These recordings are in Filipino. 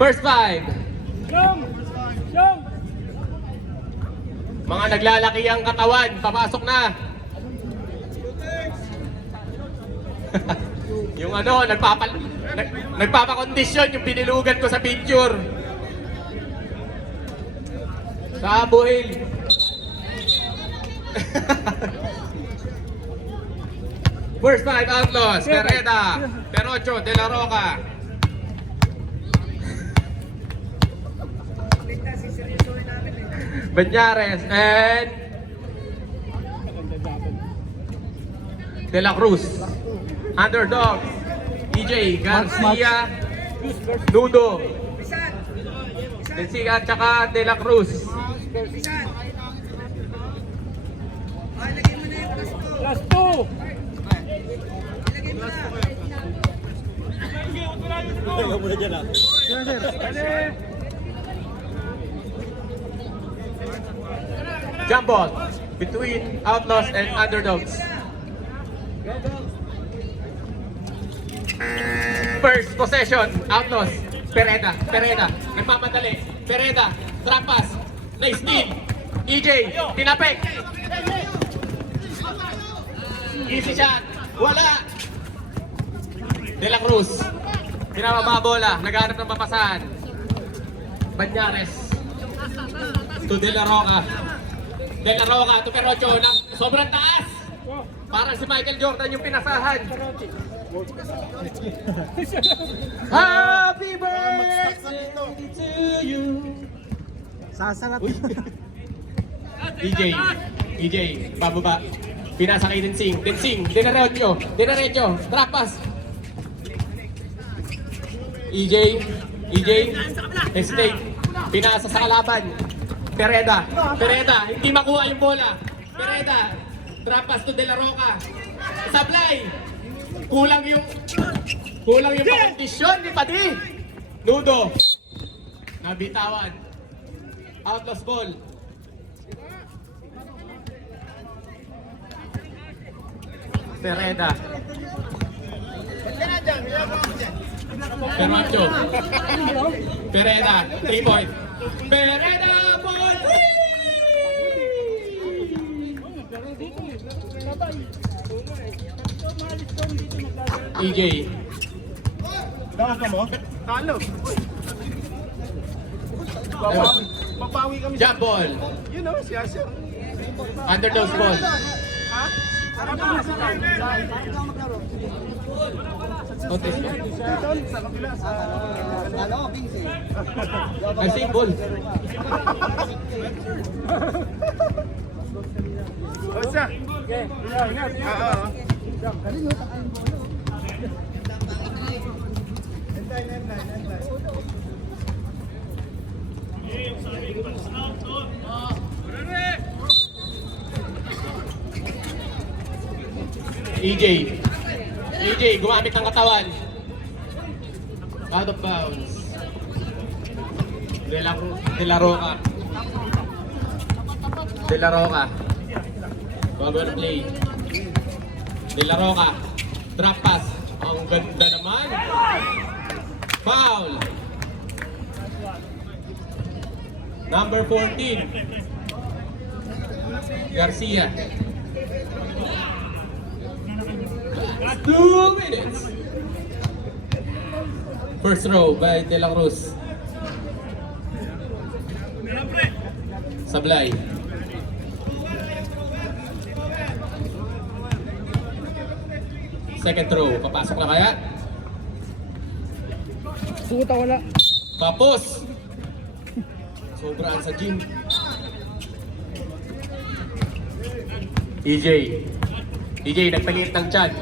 First five. Mga naglalaki ang katawan, papasok na. Yung ano, nagpapakondisyon yung binilugan ko sa picture. Sa buhil. First five outlaws, Pereda, Perocho, De La Roca. Banyares and De La Cruz. Underdog, EJ, Garcia, Nudo, Densiga, tsaka De La Cruz. Last two. Jump ball between outlaws and underdogs. First possession, outlaws. Pereda, nagmamadali. Pereda, trampas, na-steal. EJ, tinapik. Easy shot, wala. De La Cruz, pinababa bola, naghanap ng mapasahan. Banyares to De La Roca. De La Roca to Perocho ng sobrang taas. Parang si Michael Jordan yung pinasahan. Happy birthday to you. Sasalat. EJ, bababa. Pinasa kay Densing, Dinarecho, trapas. EJ, hesitate. Pinasa sa kalaban. Pereda, hindi makuha yung bola. Pereda, trapas to De La Roca. Sablay. Kulang yung kondisyon ni Padi. Nudo. Nabitawan. Outlaws ball. Pereda. Perocho. Pereda, 3 point. Pereda ball. EJ. Talo mo? Talo. Mapawi kami. Jump ball. You know, siya. Underdogs ball. Ha? Sarap na sa Contest. doon sa kabila sa Ay, same ball. O siya. Ingat. Oo. EJ, gumamit ng katawan. Out of bounds. De La Roca. Bago na play. De La Roca. Drop pass. Ang ganda naman. Foul. Number 14. Garcia. 2 minutes. First row by De La Cruz. Sablay. Second row, papasok na kaya? Puta, wala. Tapos! Sobraan sa gym. EJ, nagpalit ng chan.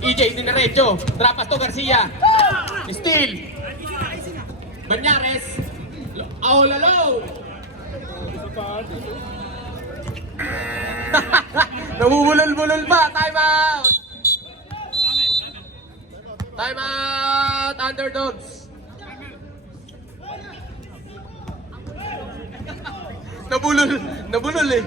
EJ, dinaretso. Trapas to Garcia. Steal. Banyares. Aolalo. Namubulol-bulol pa. Time out. Underdogs. Nabulol eh.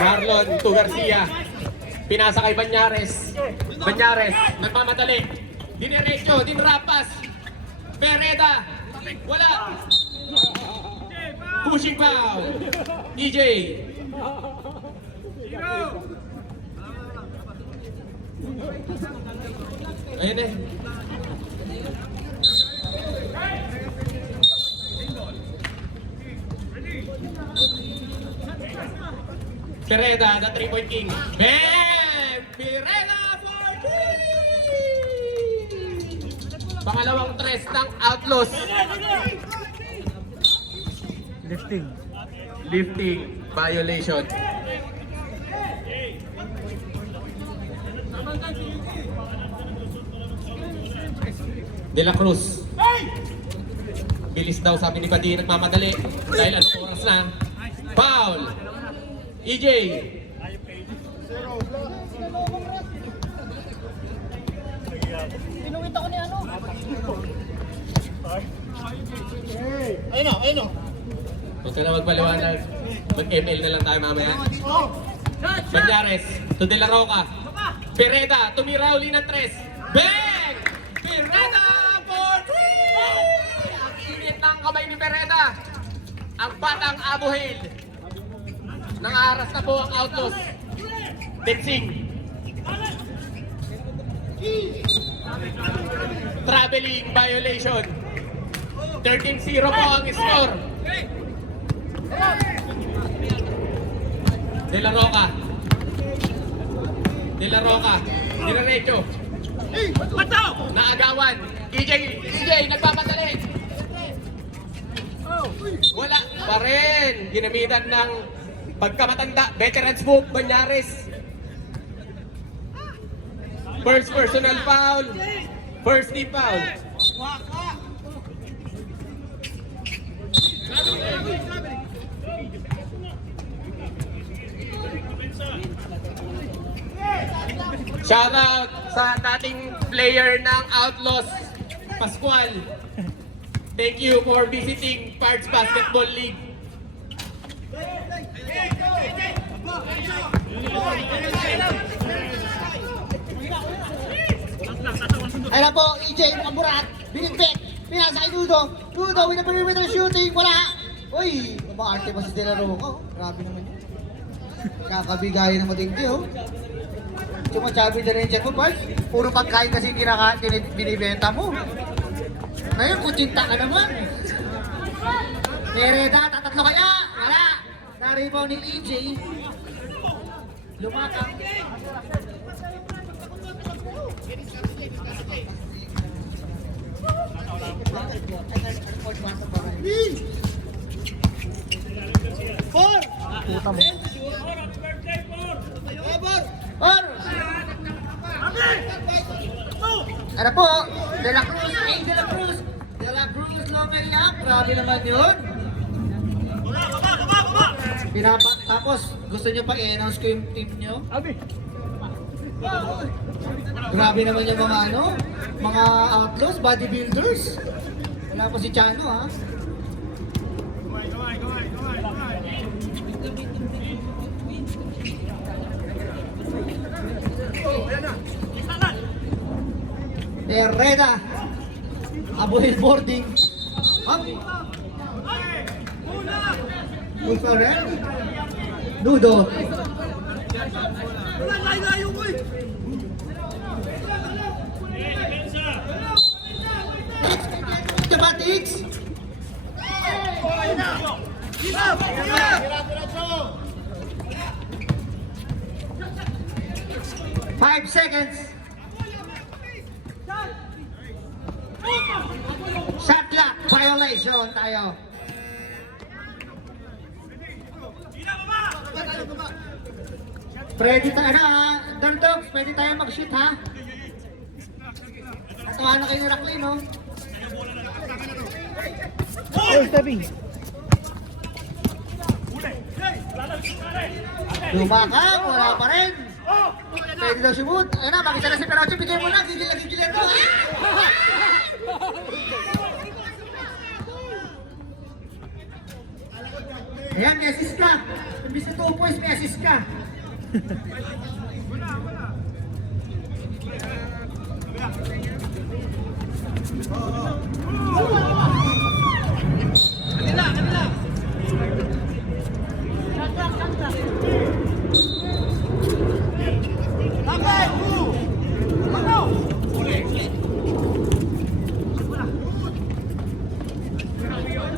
Marlon to Garcia. Pinasa kay Banyares. Banyares, nagmamadali. Dinerecho, dinrapas. Pereda, wala. Pushing foul. EJ. Ayan eh. Pereda, the 3-point king. Ben! Pereda for king! Pangalawang tres ng Outlaws. Lifting. Lifting violation. De La Cruz. Bilis daw sabi ni Padi, nagmamadali. Dahil anong oras na. Foul. EJ. Pinuwit ako ni ano? Huwag ka na magpaliwanag. Mag-ML na lang tayo mamaya. Banyares, to De La Roca. Pereda, tumira uli ng tres. Bang! Pereda for three! Ang init ng kamay ni Pereda. Ang batang Abu Hail. Nangaras na po ang Outlaws. Detsing. Traveling violation. 13-0 po ang score. De La Roca. De La Roca. Dinerecho. Naagawan. EJ nagpapadali. Wala pa rin. Ginamitan ng pagkamatanda. Veterans move. Banyares. First personal foul. First team foul. Shoutout sa dating player ng Outlaws, Pascual. Thank you for visiting Parts Basketball League. Ayun na po, EJ Kamurat, binigbit, pinasa kay Dudo. Dudo with a perimeter shooting, wala. Uy, mabakarte pa si De La Roca. Grabe naman yun. Kakabigay ng matindi, oh. Sumasabi na rin dyan mo, Parts. Puro pagkain kasi binibenta mo. Ngayon, kutsinta ka naman. Pereda, tatatlo kaya? Wala. Naribaw ni EJ. Lumakang. Four! Puta mo. Four! Ano po? De La Cruz, De La Cruz. De La Cruz, Lomeriac. Grabe naman yun. Tapos, gusto nyo pa i-announce ko yung team nyo? Grabe naman yung mga ano, mga Outlaws, bodybuilders. Wala pa si Chano, ha? Pereda. Abuhil boarding. Up. Ulfaren. Dudo. Tabatiks. 5 seconds. Shot clock violation tayo. Pwede tayo na, Dardogs, pwede tayo mag-shoot, ha? Natawa na kayo ni Racklin, no? Oh, stepping. Lumakang, wala pa rin. Pwede daw sumut. Ayun na, makita na si Perocho, bigay mo lang, gigil mo. Ayan, may assist ka. Imbis na 2 points, may assist ka.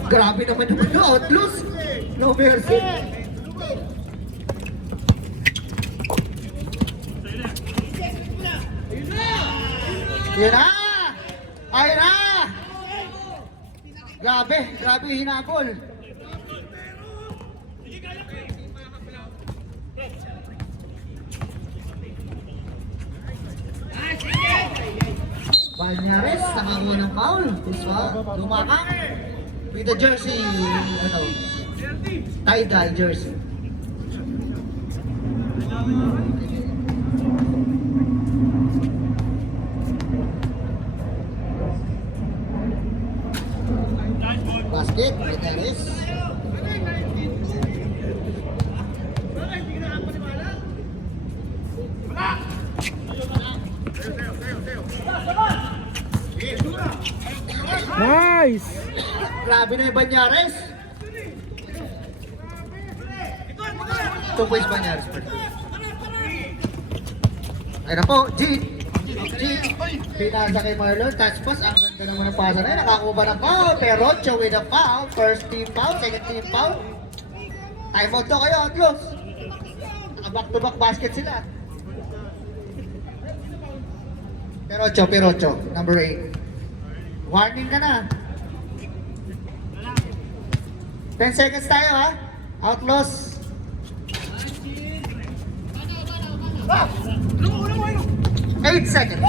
Grabe naman yung outloos. No mercy. Yun na! Ayun na! Grabe, grabe hinabol. Banyares, nakakuha ng foul. Lumakang. With the jersey, tie-dye jersey. Basket, Banyares. Nice! Grabe na yung Banyares. 2 points Banyares. Ayun na po, G. Pinasa kay Marlon, touch pass, ang ganda naman ng pasa na yun. Nakakuha ng foul, Perocho with a foul. First team foul, second team foul. Time out to kayo, Atlos. Naka-back-to-back basket sila. Perocho, number 8. Warning ka na. 10 seconds tayo ha. Outlaws. 8 seconds.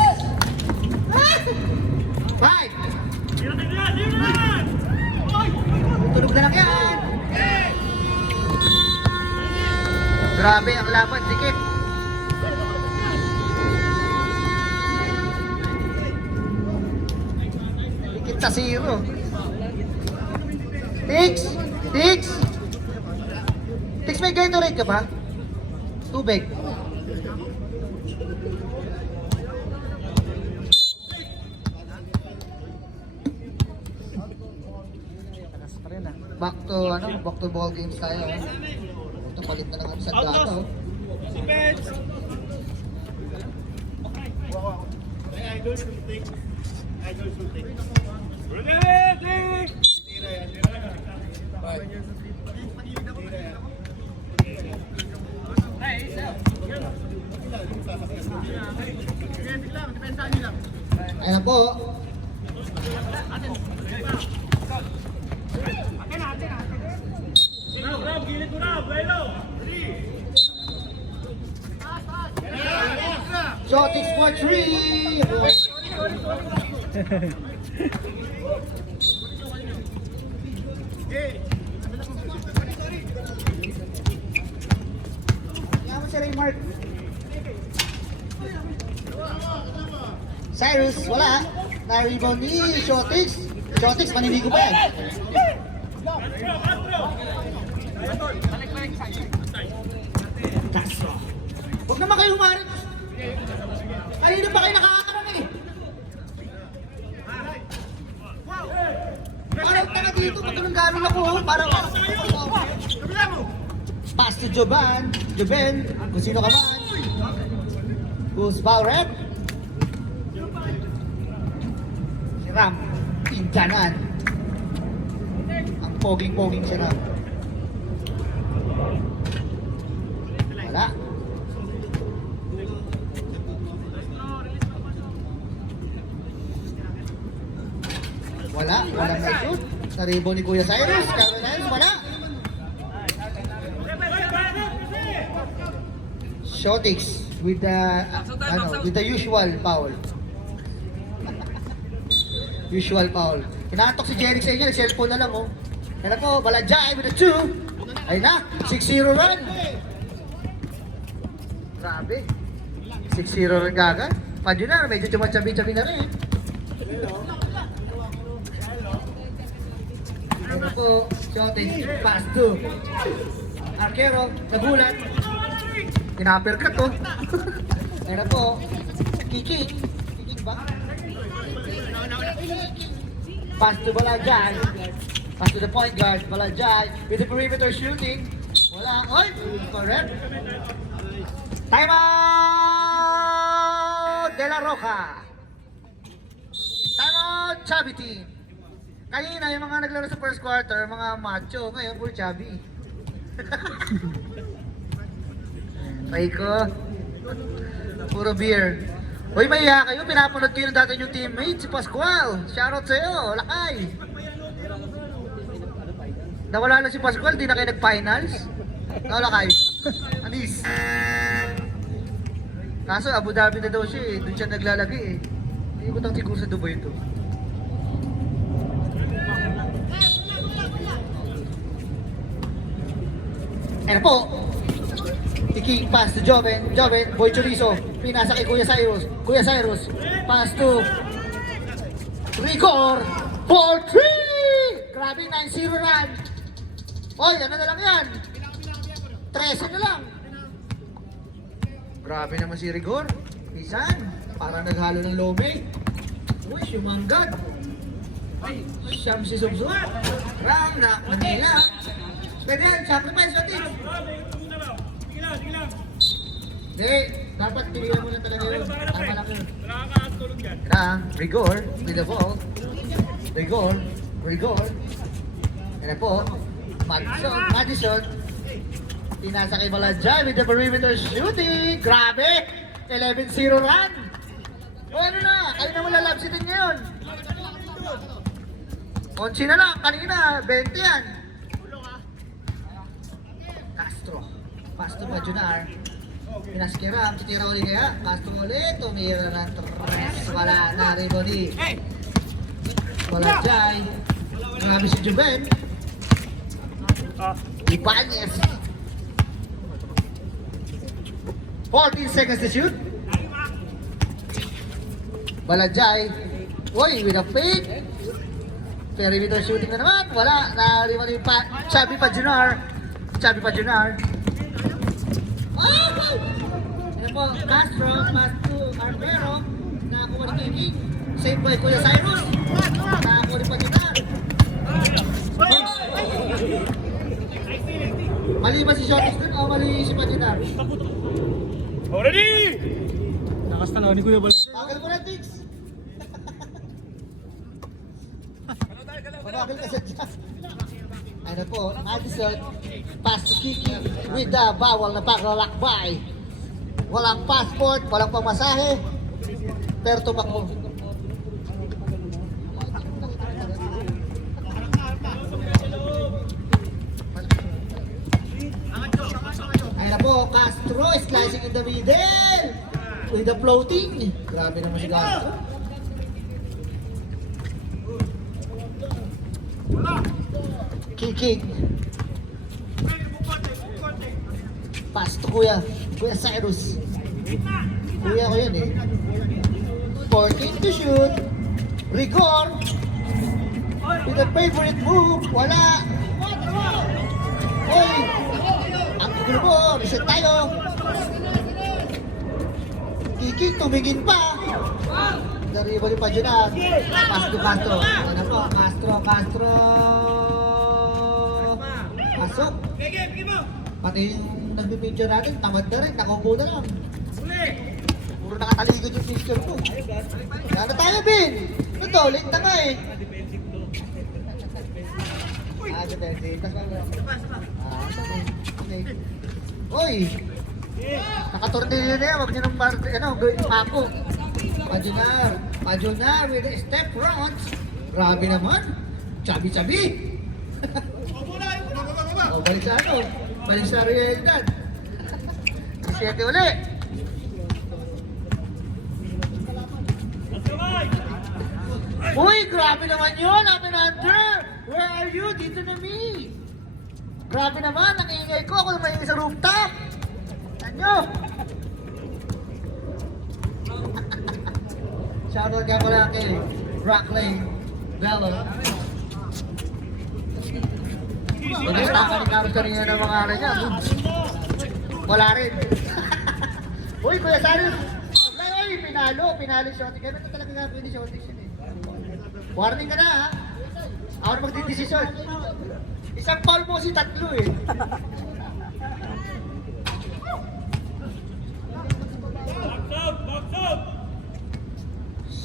5. Tunog na lang yan. Grabe ang laban, dikit. Dikit sa 0. Tix, may Gatorade ka ba? Tubig. Back to ball games tayo. Ito palit na lang kami sa data. Ayan po. Celtics for 3. Yaman si Raymark. Cyrus, wala. Na-rebound ni Celtics. Celtics, maniligo pa yan. Huwag naman kayo humarap. Kanina pa kayo nakakakarami eh. Parang taga dito, pag anong gano'n ako, parang pass to Joben, kung sino ka man. Goose Bowret. Si Ram, Pintanan. Ang poging-poging si Ram. Wala. Walang na-shoot. Naribo ni Kuya Cyrus. Caroline, wala. Celtics with the usual foul. Usual foul. Kinaantok si Jeric sa inyo, cellphone na lang oh. Kaya ko, Balajay with a 2. Ayun na, 6-0 run. Grabe. 6-0 run gaga. Padyo na, medyo tumatsabi-tsabi na rin. Ano po, shooting, pass to. Arquero, nagulat. Pinapercut to. Ano po, kicking. Kicking ba? Pass to Balajay. Pass to the point guard, Balajay. With the perimeter shooting. Wala. Oy! Correct. Time out! De La Roca. Time out, Chubby team. Kanina yung mga naglaro sa first quarter, mga macho. Ngayon, puro chubby. Ay ko. Puro beer. Uy, mahiya kayo. Pinapanood kayo ng dati yung teammate, si Pascual. Shoutout sa'yo. Lakay. Nawala lang si Pascual, di na kayo nag-finals. Nawala kayo. Anis. Kaso Abu Dhabi na daw siya eh. Doon siya naglalagay eh. Hindi ko tang siguro sa Dubai ito. Ayan po. Tiki, pass to Joven. Joven, Boy Chorizo. Pinasa kay Kuya Cyrus. Kuya Cyrus. Pass to Rigor. 4-3! Grabe, 9-0 run. Oy, ano na lang yan? 13 na lang. Grabe naman si Rigor. Pisan, parang naghalo ng lome. Uy, sumanggad. Siyam si Subso. Ram na, Manila. Pwede yan, sacrifice natin. Hindi, dapat pilihan mo na talaga yun. Tama lang yun. Rigor, with the ball. Rigor. Yan po. Madison. Tinasa kay Balajay with the perimeter shooting. Grabe! 11-0 run. O ano na, kayo na malalabsitin ngayon. 11 na lang, kanina, 20 yan. Castro. Pass to Majunar. Pinaskiram, titira ulit kaya. Castro ulit, tumira ng 3. Wala na, Riboni. Balajay. Grabe si Juven. Ibanez. 14 seconds to shoot. Balajay. Uy, with a fake. Perimeter shooting na naman. Wala. Nariwan yung Chubby Pajunar. Oh! Yan po, Castro. Pass to Armero. Nakakuha ni Kiki. Save by Kuya Cyrus. Nakakuha ni Pajunar. Mali ba si Shotis dun o mali si Pajunar? Already! Nakastanaw ni Kuya Balajay. Bagal mo na, Tix. Mabagal ka sa dyan. Ano po, Madison, pass to Kiki with the bawal na paglalakbay. Walang passport, walang pamasahe, pero tumakbo. Ayun na po, Castro slicing in the middle with the floating. Grabe naman si Castro. Kicking. Pass to Kuya Cyrus. Kuya ko yun eh. 14 to shoot. Rigor. With a favorite move. Wala. Oy. Ang gulo mo. Reset tayo. Kicking. Tumingin pa. Dariba ni Pajunar. Pass to Castro. Ano po? Castro. Pasok. Pati yung nag-picture natin, tamad na rin, nakaupo na lang. Puro nakataligod yung picture ko. Ano tayo, Ben? Ito, late na nga eh. Defensive. Okay. Uy! Nakatornilyo na yan, wag nyo nung papo. Pajunar with a step front. Grabe naman. Chabi. O, balik sa ano? Balik sa realidad. 17 uli. Uy, grabe naman yun, Aminander! Where are you? Dito na me! Grabe naman, nangiingay ko. Ako naman yung sa rooftop. Saan nyo? Shoutout ka pala kay Rockley Bello. Nag-staka ni Carlos kanina ng mga ano niya. Wala rin. Uy, Kuya Cyrus! Uy, pinalo shooting. Kaya ito talaga nga pwede shooting siya eh. Warning ka na ha. Ako na magdidesisyon. Isang foul mo si tatlo eh.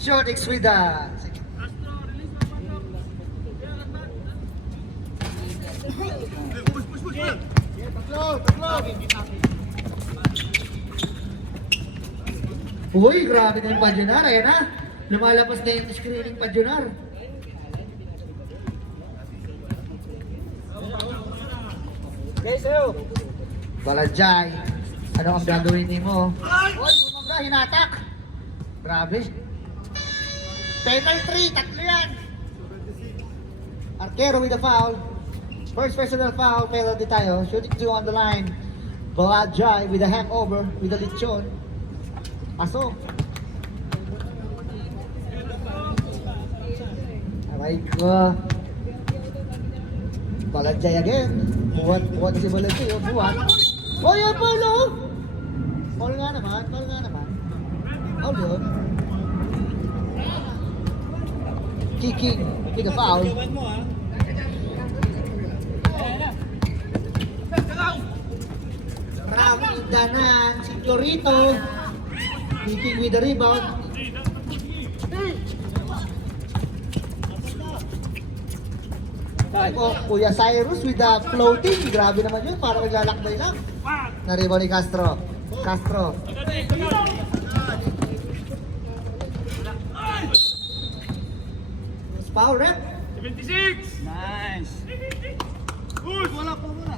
Shotix with the... Uy, grabe na yung Padyonar. Ayan na. Lumalabas na yung screening Padyonar. Balajay. Ano ang gagawin ni mo? Uy, bumangga, hinatak. Grabe. Penal 3, tatlo yan. Arquero with a foul. First personal foul, penalty tayo. Shooting 2 on the line. Balajay with a hangover, with a lechon. Pasok. Aray ko. Balajay again. Buwan si Balajay, oh, buwan. Oh, yan pala, oh. Foul nga naman. Foul yun. Kicking with a foul. Rami Danan, si Florito. Kicking with the rebound. Kuya Cyrus with the floating. Grabe naman yun, parang naglalakbay lang. Na-rebound ni Castro. Foul rep. 76! Nice! Good! Wala po muna.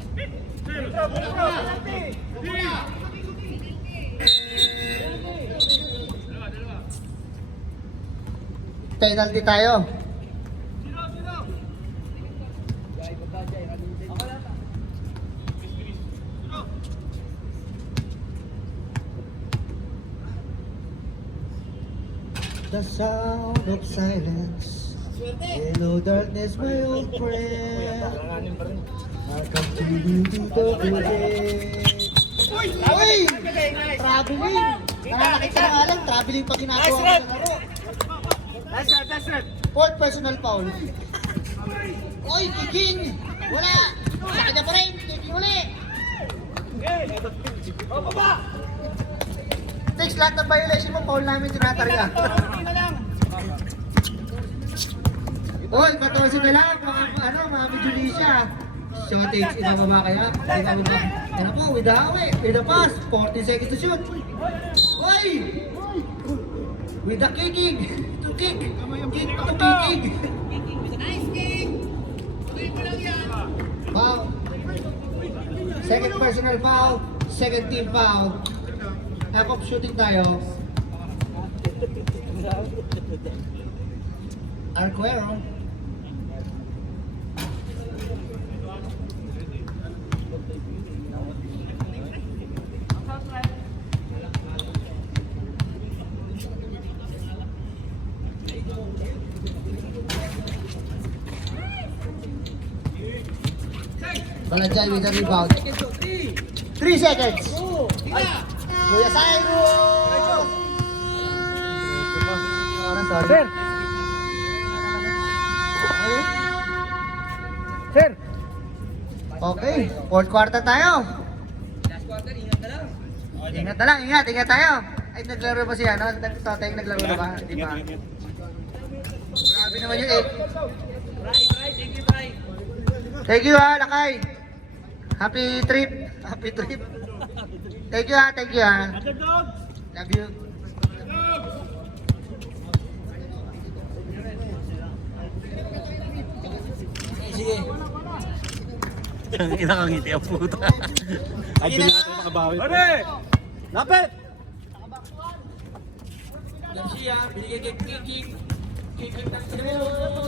Penalty tayo. The sound of silence. Hello darkness, my old friend. Welcome to the village. Uy! Traveling! Nakakita na nga lang, traveling pa ginagawa ko sa laro. That's it! Fourth personal foul. Uy, kicking! Wala! Sa kanya pa rin, kicking ulit! Takes lahat ng violation mo, foul namin tinatari ah. Uy, 14 na lang, mga Julisha. Shotix, inababa kaya? Inababa. Ano po, with the hawi, with the pass, 40 seconds to shoot. Uy! With the kicking, to kick, to kicking. Nice kick! Tuloy mo lang yan. Foul. Second personal foul, second team foul. Half-off shooting tayo. Arquero. Balajay with the rebound. 3 seconds. Kuya Cyrus! Sorry. Sir! Okay, fourth quarter tayo. Last quarter, ingat na lang. Ingat tayo. Ay, naglaro ba siya? Toteng naglaro na ba? Di ba? Grabe naman yung 8. Try, thank you, try. Thank you ha, Lakay. Happy trip. Thank you ha. Love you. Sige. Inakangiti ang puta. Ay, bilang ito makabawi po. Lapit! Garcia, binigay kay kicking. Kicking na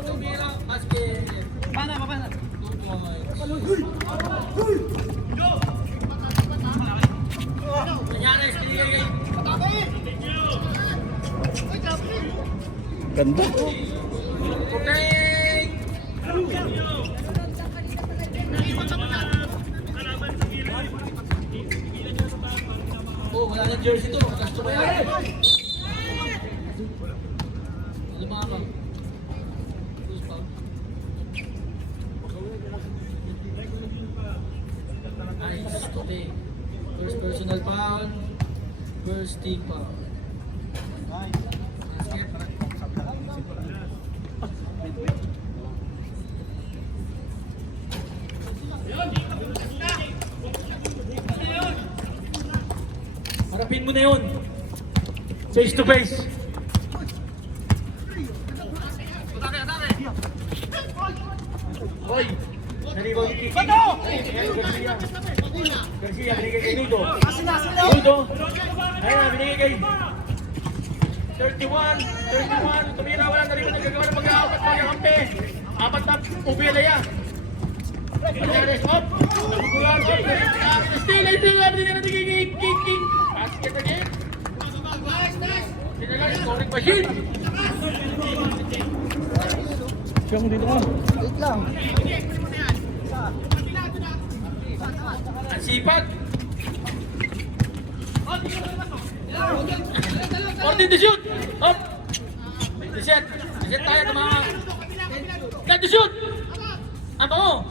tumira. Basket. Pana. 2 points. Manyares, binigay kay... Ganda. Okay. ng jersey to, gusto mo yan. Lumakas ka. Loose foul. Nice, okay. First personal foul. First team foul. Basket. Harapin mo na yun. Face to face. Hoy! Nalibaw ni Kiki. Garcia. Garcia, binigay kay Nudo. Nudo. Ayun na, binigay kay 31. Tumira, wala na rin nagagawa ng pag-aapat pa yung kampe. Apat na Ubelaya. Panares up. Nagugulan. Still, I think natin na nagiging Kiki. Basket again. Sinagal, scoring machine. Siya mo dito ka. Wait lang. Ang sipag. 14 to shoot. Up. Reset. Reset tayo tumama. Got to shoot. Ang bango.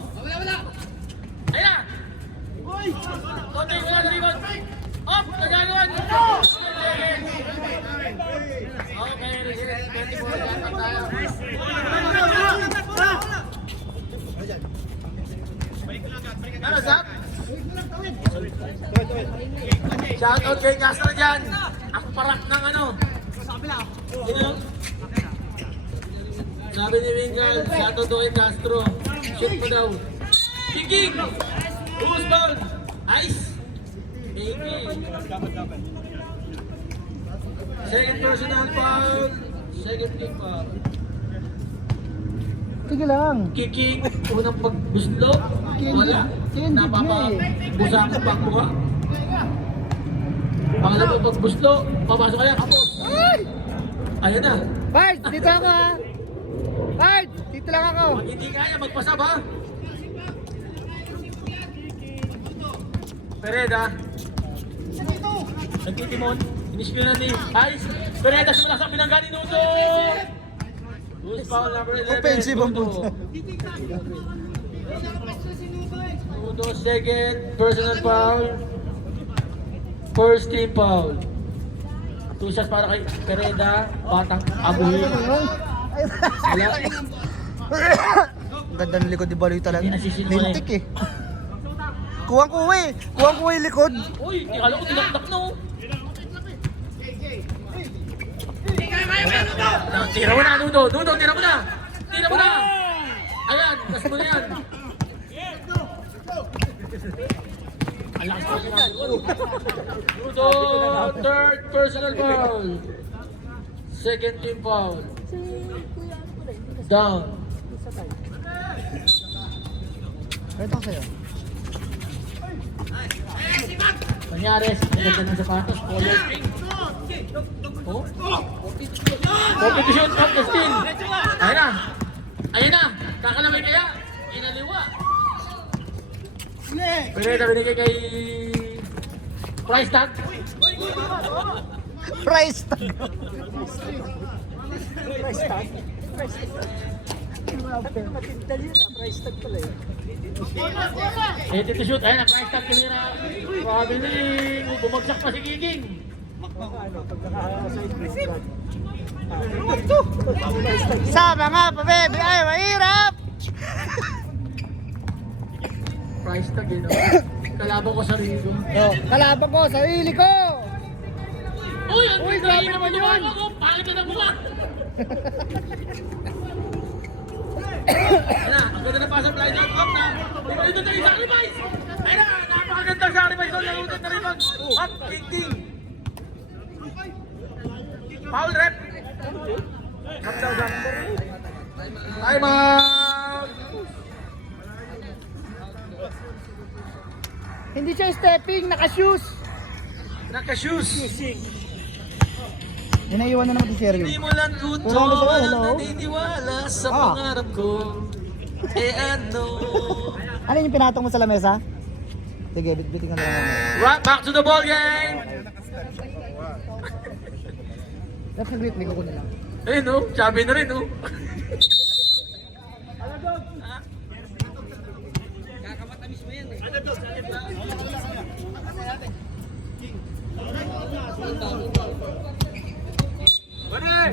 Ayun na. Konti, wala na rebound. Up. Nagagawan. Okay, reset. 24. Yatak tayo. Ano, Zach? Shoutout kay Castro dyan. Ang parak ng ano. Sino? Sabi ni Winkle, shoutout kay Castro. Shoot mo daw. Kicking! Who's down? Ice! Kicking! Second personal foul. Second team foul. Sige lang. Kicking, unang pagbuslo. Wala. Napapabusa ko pa mukha. Pangalan mo pagbuslo. Papasok kaya kapos. Ayan na. Bart, dito ako ha. Bart, dito lang ako. Pag hindi kaya, magpasab ha. Pereda. Nagtitimon. Inispilan ni Ice. Pereda simula sa pinangga ni Nudo. Who's foul number 11? Offensive ang Nudo. Nudo second personal foul. First team foul. 2 shots para kay Pereda. Batang abuhin. Wala. Ang ganda ng likod ni Baloy talaga. Hindi nasisinungaling. Lintik eh. Kuwang-kuwi. Kuwang-kuwi likod. Uy, ikala ko tinaktak no. Tira mo na, Nudo. Nudo, tira mo na. Tira mo na. Ayan, gas mo na yan. Ang lakas mo na. Nudo, third personal foul. Second team foul. Down. Ito sa'yo. Panyares, ang ganda ng sapatos. Color pink. Oh. Competition of the steel. Ayun na. Ayun na. Kakalamay kaya. Inaliwa. Pereda binigay kay price tag. Price tag. Ready to shoot. Ayun na. Price tag kanina. Grabe ni. Bumagsak pa si Giging. Sama nga pa, baby. Ay, mahirap. Price tag yun. Kalaban ko sa Rigo. Oh, kalaban ko, sarili ko. Uy, ang Uy, grabe grabe naman naman yung yun. ako. Pangit na buka. Ayun na. Ang ganda na pa sa blind out. Up na. Dito tayo yung sacrifice. Ayun na. Napakagandang sacrifice doon. Nalutot na rin. Up, Kiki. Foul rep. Up daw sa time out. Hindi siya stepping, naka-shoes. Naka-shoes. Inaiwan na naman si Sergio. Hindi mo lang gusto Hello? ang naniniwala sa pangarap ko. Eh ano? Ano yung pinatong mo sa lamesa? Sige, bit-bitin ka na lang. Right back to the ball game. Dapat nag-greet ko na lang. Ayun no, sabi na rin no.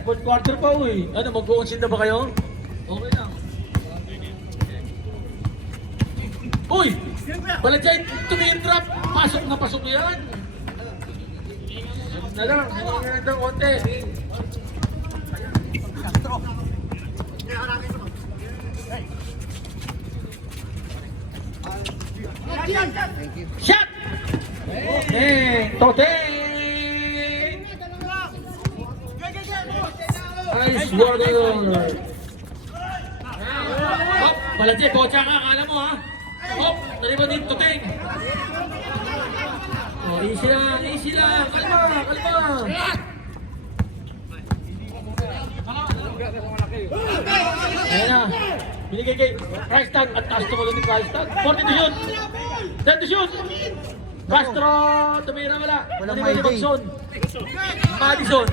Fourth quarter pa uy. Ano, mag-concede na ba kayo? Okay lang. Uy! Balajay, tumingin drop. Pasok na pasok yan. Na lang, hiningin ng konti. Shot! Toteng! Nice warrior! Hop! Balajay, bocha ka, akala mo ha? Hop! Naliban din Toteng! Oh, easy lang, easy lang! Kalma, kalma! Ayan na! Binigay kay Price tag at taas tumalun ni Price tag. 40 to shoot! 10 to shoot! Castro! Tumira wala! Walang Naliban ni Mayday. Magson! Madison!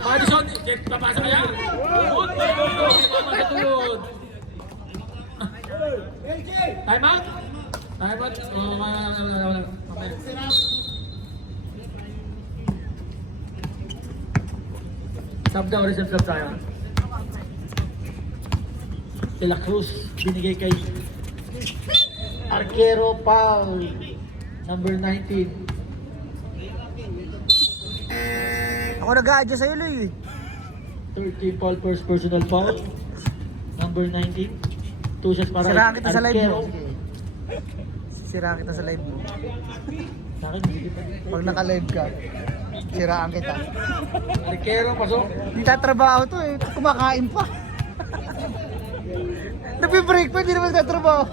Madison! Check, papasa kaya! Tulod! Papasa tulod! Time out! Time out! Oh, wala. Sub daw, reserve sub tayo. De La Cruz, binigay kay Arquero Paul, number 19. Ako nag-a-adjust sa'yo, Luy. 13 Paul, first personal foul. Number 19. 2 shots para Siraan kita sa live mo. Arquero. Siraan kita sa live mo. Sa akin, hindi pa dito. Pag naka-live ka, siraan kita. Arquero, pasok. Hindi tatrabaho to eh. Kumakain pa. Napi-break pa, hindi naman tatrabaho.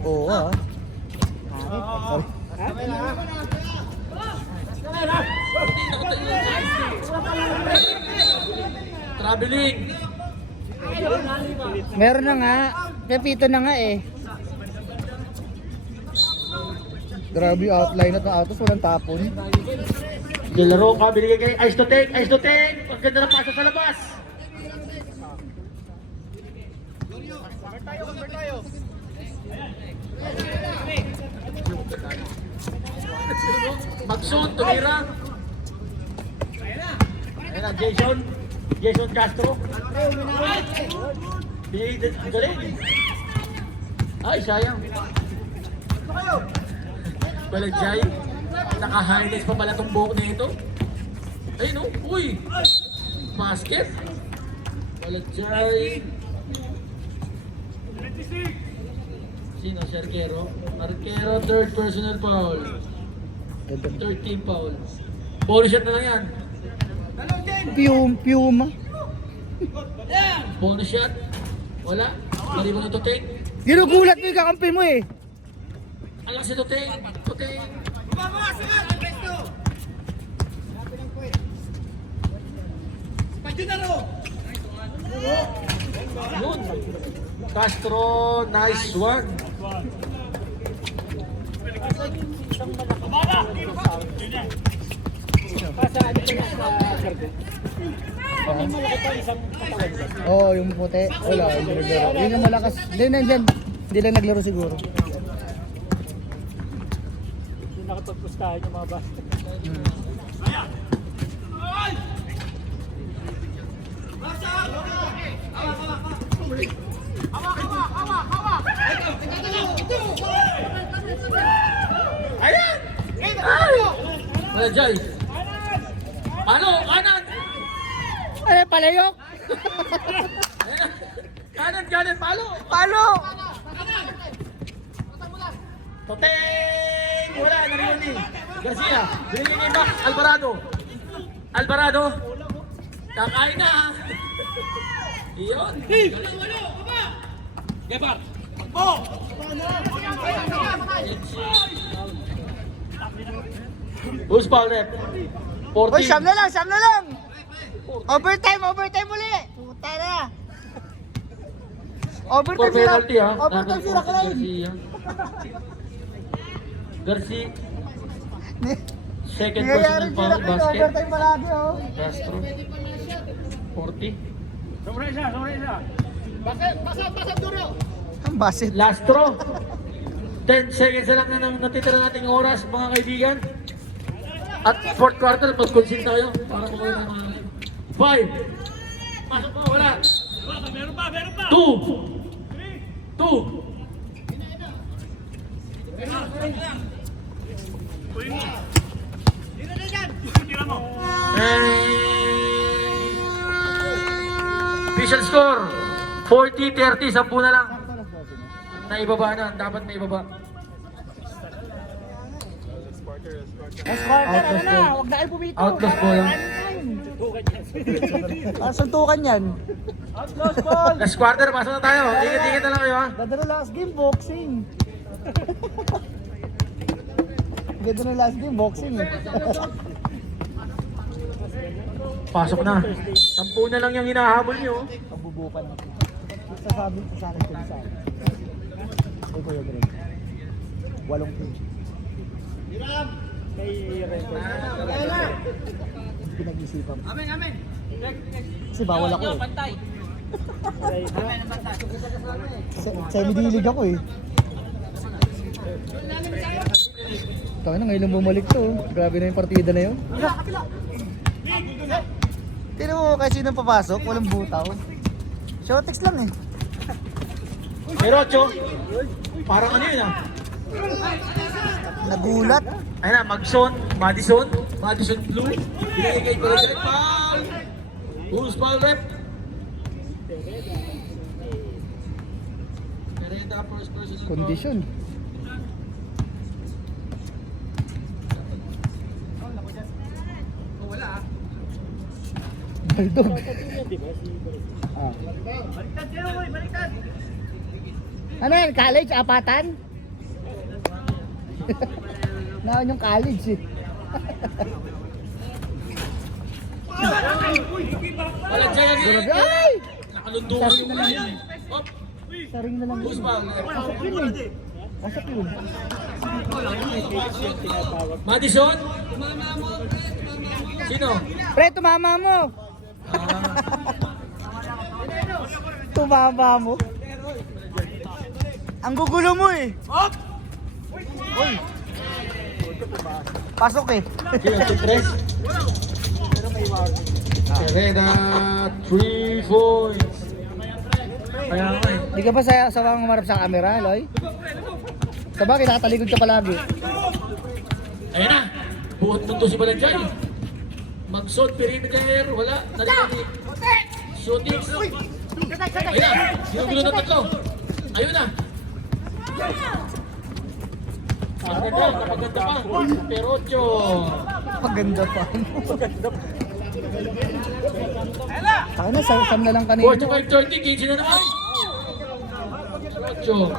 Oo ah. Traveling. Meron na nga. Pepito na nga eh. Grabe outline at autos, walang tapon. Dilaro ka, binigay kay Ice to Take. Ice to Take. Ang ganda ng pasa sa labas. Magson, tumira. Ayan na, Jason Castro. Galing. Ay, sayang. Balajay. Naka-highlights pa pala itong buhok nito. Ayun o, uy. Basket. Balajay. Sino? Si Arquero? Arquero, third personal foul. 13 foul. Bonus shot na lang yan. Puma. Bonus shot. Wala. Maliban ito, Teng. Ginugulat mo yung kakampi mo eh. Alang si Toteng. Toteng. Yun. Castro, nice one. Oo, oh, yung puti. Wala, hindi naglaro. Yun yung malakas. Hindi, nandyan. Hindi lang naglaro siguro. Hindi nakapagpustahan yung mga basket. Ayan! Ay! Balajay. Paano? Kanan! Ay, palayok! Ayan. Kanan, palo! Palo! Toteng! Wala, nariyan ni Garcia. Binigay kay Max Alvarado. Alvarado. Kakain na. Iyon. Gepar. Who's foul rep? 14. Uy, Sam na lang! Overtime uli! Puta na! Overtime For penalty ha. Overtime sila, Clay. Garcia. Second Nangyayari personal sila, foul, Clay. basket. Overtime palagi, oh. Castro. 40. Ang basit. Last throw. 10 seconds na lang na natitira nating oras, mga kaibigan. At fourth quarter, mag-concede tayo para kumuli ng mga 5. Pasok pa, wala. Meron pa. 2. 2. Official score 40-30, 10 na lang. Naibaba na, dapat may ibaba. Last quarter, ano na? Huwag na kayo bumito. Outlaws ball. Suntukan yan. Last quarter, pasok na tayo. Ingat-ingat na lang kayo ha. Ganda na last game, boxing. Ganda na last game, boxing. Pasok na. 10 na lang yung hinahabol nyo. Pabubukan na. Sasabi ko sa akin kung saan. Ay, Kuya Greg. 8 team. Pinag-isipan. Amen. Kasi bawal ako eh. Semi-dilig ako eh. Tama na, ngayon lang bumalik to. Grabe na yung partida na yun. Tino mo kasi sino papasok, walang butaw. Shortex lang eh. Pero Cho, parang ano yun ah. Nagulat. Ayun na, Magson, Madison Blue. Binigay kay Direct Foul. Who's foul rep? Pereda, first personal foul. Condition. Baldog. Ah. Ano yan? College? Apatan? Naon yung college eh. Wala dyan yan. Ay! Nakaluntungan yung mga yun. Op, Saring na lang who's yun. foul rep? Pasok yun eh. Pasok yun. Madison? Sino? Pre, tumama mo! Tumama mo? Ang gugulo mo eh! Uy! Pasok eh! Sino? Tres? Pereda, 3 points. Kaya nga eh. Di ka ba sawang umarap sa camera, Loy? Sabagay, nakatalikod ka palagi. Ayan na. Buhat mundo si Balanjay. Magshot, perimeter, wala. Narinig. Shooting. Ayun na. Sinugulo ng tatlo. Ayun na. Maganda, kapaganda pa. Perocho. Maganda pa. Saka na, sam na lang kanina. 45-30, 15 na naman. Perocho.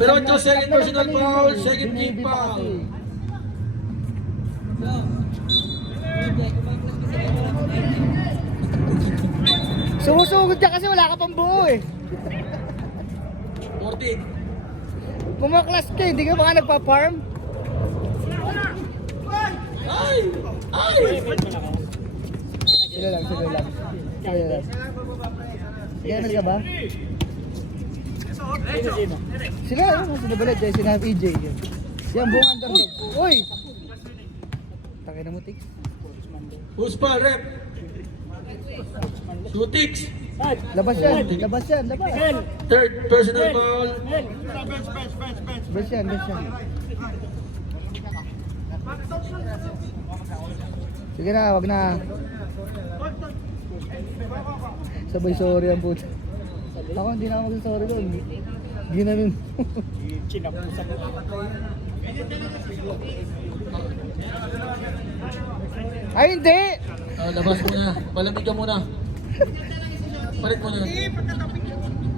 Pero second personal foul, second team foul. Sumusugod ka kasi wala ka pang buo eh. 14. Kumaklas ka, hindi ka baka nagpa-farm. Ay! Ay! Sila lang. Gamer ka ba? Sila, sila balat, sila EJ. Yan, buong underdog. Uy! Takay na mo, Tix. Who's foul rep? Shootix. Labas yan. Third personal foul. Best yan. Sige na, wag na. Sabay sorry ang puto. Ako hindi na ako mag-sorry doon. Ginanon. Ay hindi! Labas muna. Palamig ka muna. Palit mo na.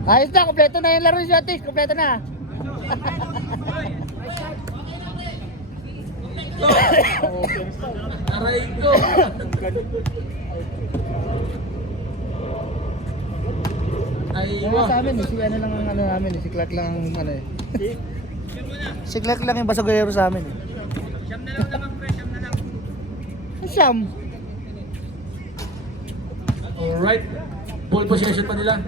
Ayos na, kompleto na yung laro ni Shotis. Kompleto na. Aray ko. Ay, Yung sa amin, si ano lang ang ano namin, si Clark lang ang ano eh. Si Clark lang yung basagero sa amin eh. Siyam na lang naman, pre, siyam na lang. Siyam? alright. Ball possession pa nila.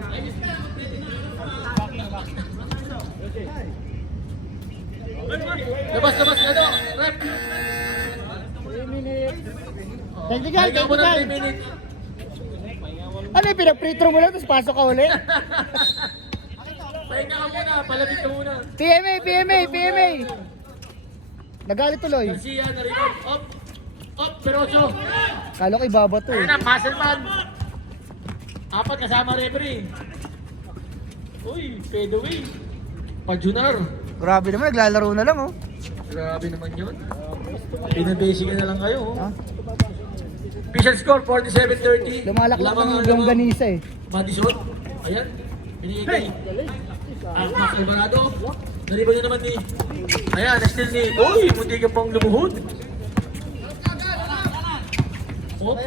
Labas, ano? Rep. Technical, Pahinga mo ng technical. 3 minutes. Ano yung pinag-free-throw mo lang, tapos pasok ka uli? Pahinga ka muna, palamig ka muna. PMA! Nagalit tuloy. Garcia, narikot. Up, Peroso. Kala ko ibaba to Ayun eh. na, Muscleman. 4 kasama referee. Uy, fade away. Pajunar. Grabe naman, naglalaro na lang oh. Grabe naman yun. Pinabasic na lang kayo. Ha? Official score, 47-30. Lumalaklag Lamang ng ang longganisa eh. Madison. Ayan. Binigay kay Max Alvarado. Nariba niya naman ni... Ayan, na-steal ni... Uy, munti ka pang lumuhod. Oh,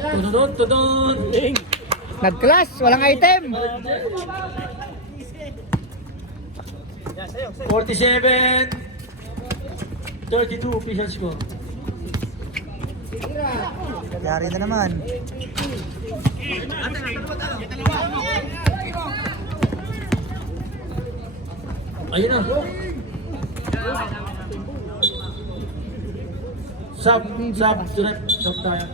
tudon. Nag-clash, walang item. 47-32 official score. Yari na naman. Ayun na. Sub tayo.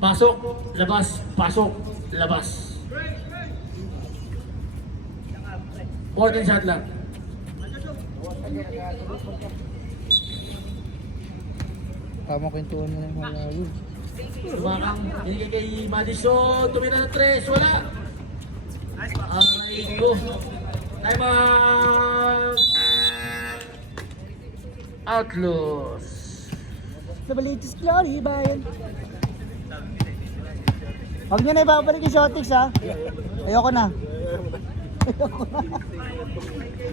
Pasok, labas. 14 shot lang. Tama kwentuhan mo na yung mga yun. Tumakang, binigay kay Madison, tumira ng 3, wala. Aray ko. Time out! Outlaws. Sa Balitis Glory, bayan. Huwag nyo na ibabalik yung Shotix ha. Ayoko na.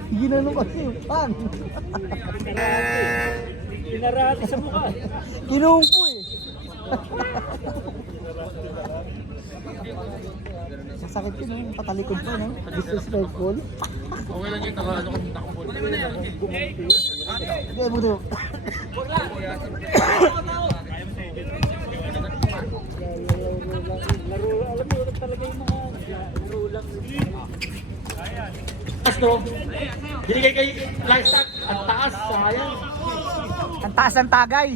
Ginanong kasi yung pan. Pinarati sa mukha. Kinumpo eh. Masakit yun eh. Patalikod pa no. Disrespectful. Okay lang yun, nakapul. Hindi, buto. Laro, alam mo talaga yung mga laro lang. No? Binigay kay Livestock, ang taas, sayang. Ang taas ng tagay.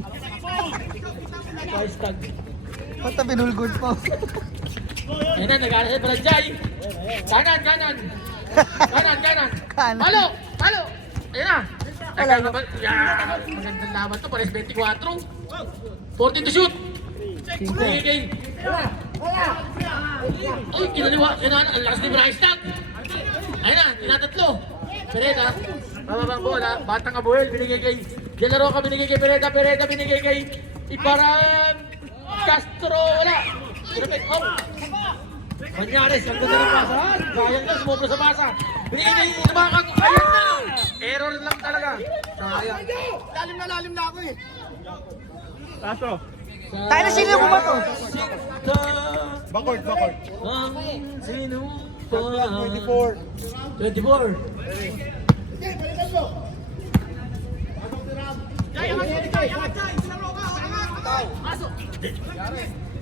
Livestock. Basta binulgod po. Yan na, nag-aaral sa Balanjay. Kanan. Kanan. Palo! Ayan na. Magandang laban to, pares 24. 14 to shoot. Binigay kay... Uy, kinaliwa. Ang lakas ni Livestock. Ayun na, tinatatlo. Pereda, bababang bola, Batang Abuel, binigay kay Gelaro ka, binigay kay Pereda, binigay kay Iparan Castro, wala. Perfect, Manyares, ang ganda ng pasahan. Sayang lang, sumobra sa pasa. Binigay kay Tumakang, ayun na! Error lang talaga. Sayang. Lalim na ako eh. Taso. Tayo na sino mo ba to? Bakord. Ang sino pa? 24. 24.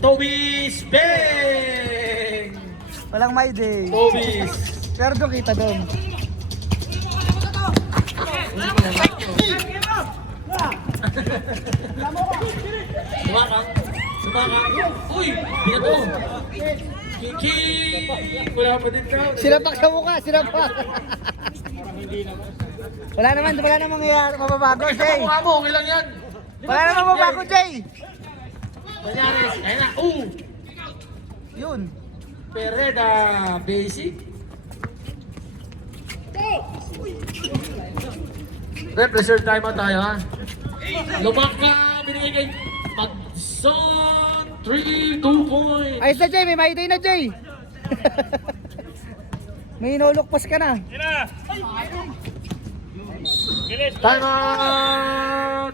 Tobis Bang! Walang my day. Tobis! Pero doon kita doon. Sumakang. Uy! Binato! Kiki! Wala pa din ka. Sinapak sa mukha, sinapak. Wala naman mangyayari, mababago, Sa Jay. mukha mo, okay lang yan. Wala naman mababago, Jay. Manyares, ayun na. Yun. Pereda, basic. Rep, reserve timeout tayo ha. Lumaka, binigay kay Magson, 3, 2 points. Ayos na, Jay. May my day na, Jay. May inulukpas ka na. Timeout!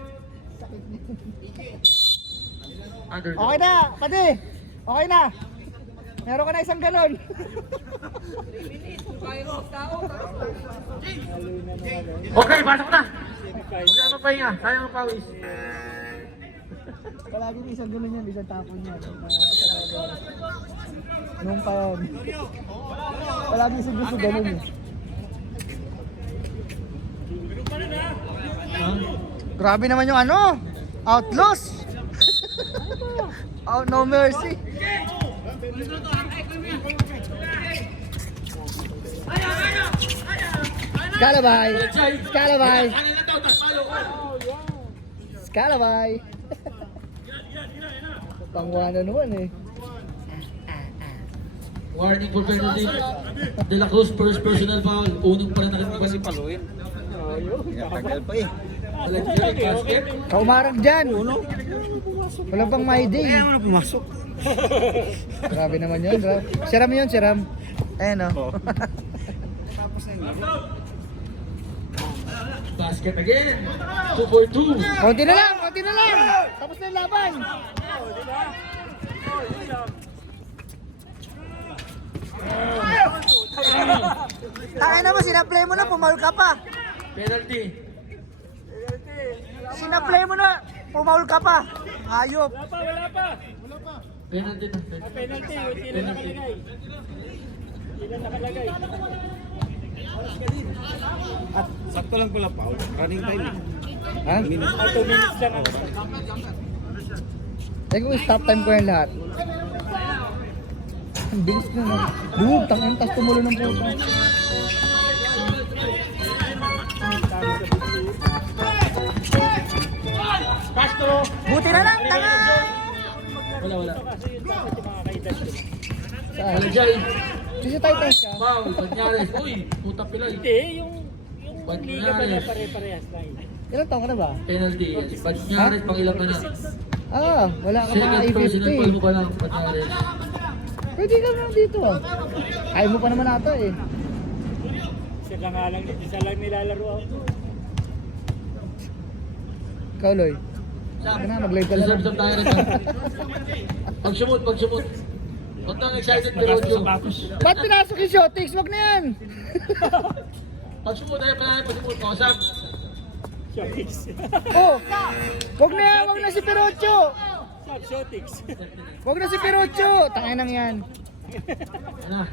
Under Okay na, pati. Okay na. Meron ka na isang ganon. Okay, pasok na. Wala nang pahinga, sayang ang pawis. Palagi may isang ganon yan, isang tapon yan. Noong pa yun. Palagi isang gusto ganon eh. Grabe naman yung ano, Outlaws. Out no mercy. Scalabay. Scalabay. Scalabay. Pangwana naman eh. Warning for penalty. De La Cruz, first personal foul. Unang pa na nakalipas si Paluin. Tagal pa eh. Basket. Kaumarag dyan. Wala pang my day. Kaya mo na pumasok. Grabe naman yun. Grabe. Siram yun, siram. Ayan o. Basket again. 2 for 2. Konti na lang, konti na lang. Tapos na yung laban. Tayo naman, sinaplay mo na, pumaul ka pa. Penalty. Sinaplay mo na, pumaul ka pa. Hayop. Wala pa. Penalty na. Penalty, ilan nakalagay. Ilan nakalagay. At sakto lang pala foul. Running time eh. Ha? 2 minutes lang ako. Teka ko, stop time ko yung lahat. Ang bilis na no. Bug, tangin, tas tumulo ng puto. Castro. Buti na lang, tanga! Wala. Kasi yun dapat yung mga kaedad ko. Saan? Alajay. Sisi Titans siya. Foul. Banyares. Uy, puta pilay. Hindi, yung liga ba na pare-parehas lang. Ilan taon ka na ba? Penalty. Banyares, pang ilang ka na. Ah, wala ka Second mga personal foul mo A50. pa lang, Banyares. Pwede ka lang dito ah. Kaya mo pa naman ata eh. Isa lang nilalaro ako. Ikaw, Loy. Saka na, mag-live ka na lang. Reserve tayo rin. Pagsumot. Huwag kang excited pero Joe. Ba't pinasok yung shotix? Wag na yan! Pagsumot tayo pala. Pagsumot. Kausap. Shotix. Oh! Wag na yan! Wag na si Pirocho! Shotix. Wag na si Pirocho! Tangay nang yan. Ano?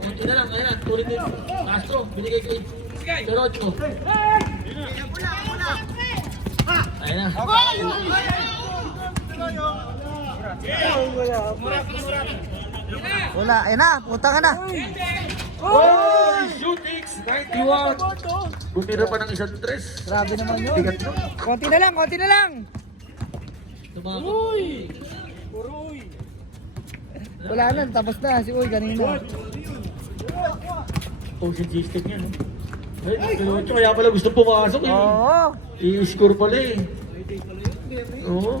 Kunti na lang. Ayan. Tulit din. Castro. Binigay kay Perocho. Ayan na. Wala, ayun na, puta ka na. Oh! Shootix! 91! Buti na pa ng isang tres. Grabe naman yun. Bigat no? Konti na lang, konti na lang. Uy! Puro uy! Wala na, tapos na. Si Uy, kanina. Ocean system yan. Ay, Perocho. Kaya pala gusto pumasok eh. Oo. I-score pala eh. Oo.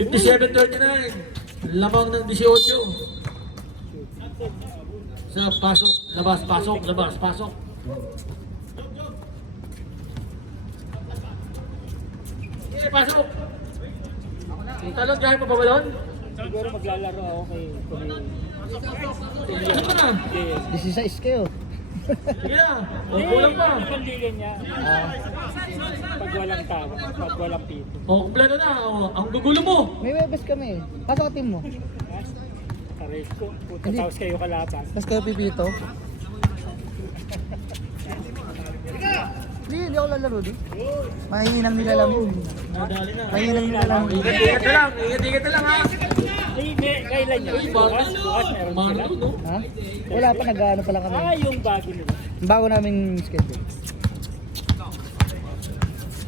57-39. Lamang ng 18. Sa pasok, labas, pasok. Okay, pasok. Talon, kaya pa ba balon? Siguro maglalaro ako kay Ano ka na? 16 kayo. Sige na. O, kulang pa. Yung pandigan niya, pag walang tao, pag walang pito. O, kumpleto na. O, ang gugulo mo. May webes kami. Pasok ka team mo. Aray ko, puta Hindi. tapos kayo kalaban. Tapos kayo pipito. Hindi ako lalaro di. Mahihinang nilalang yun. Nadali na. Mahihinang nilalang. Ingat na lang. Ingat na lang ha. Ay, kailan niya? Uy, Marlo. Bukas meron sila. Marlo, no? Ha? Wala pa, nag-ano pa lang kami. Yung bago nila. Bago namin schedule.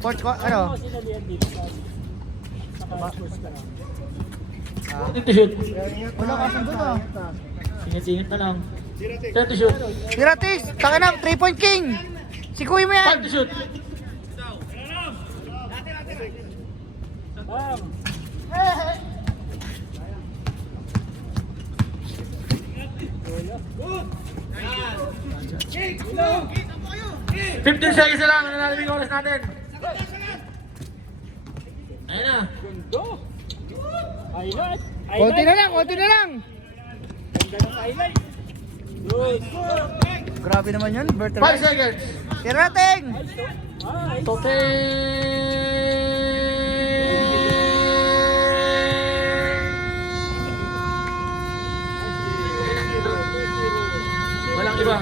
Coach, ano? Ako sinalihan dito. Naka-post ka lang. Dito shoot. Wala ka doon ah. Ingat na lang. Dito shoot. Tiratis! Taka na, 3-point king! Sikuhin mo yan! Dito shoot. Bam! 15 seconds na lang. Nanalo yung oras natin. Ayan na. Gundo! Konti na lang, konti na lang. Grabe naman yun, 5 seconds. Tirating! Walang iba.